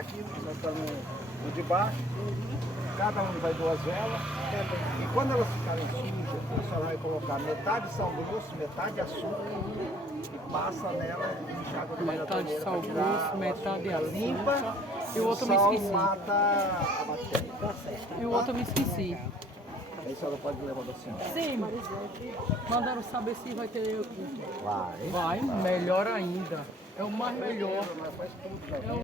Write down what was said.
aqui, nós estamos no de baixo. Cada um vai 2 velas. E quando elas ficarem sujas, a senhora vai colocar metade sal grosso, metade açúcar e passa nela e enxágua com a Metade sal grosso, metade limpa. açúcar. E o outro eu me sal esqueci. mata a bactéria. E o outro eu me esqueci. Aí a senhora pode levar da senhora. Sim. Mandaram saber se vai ter. Vai. Vai, melhor ainda. É o mais melhor. Faz tudo, né?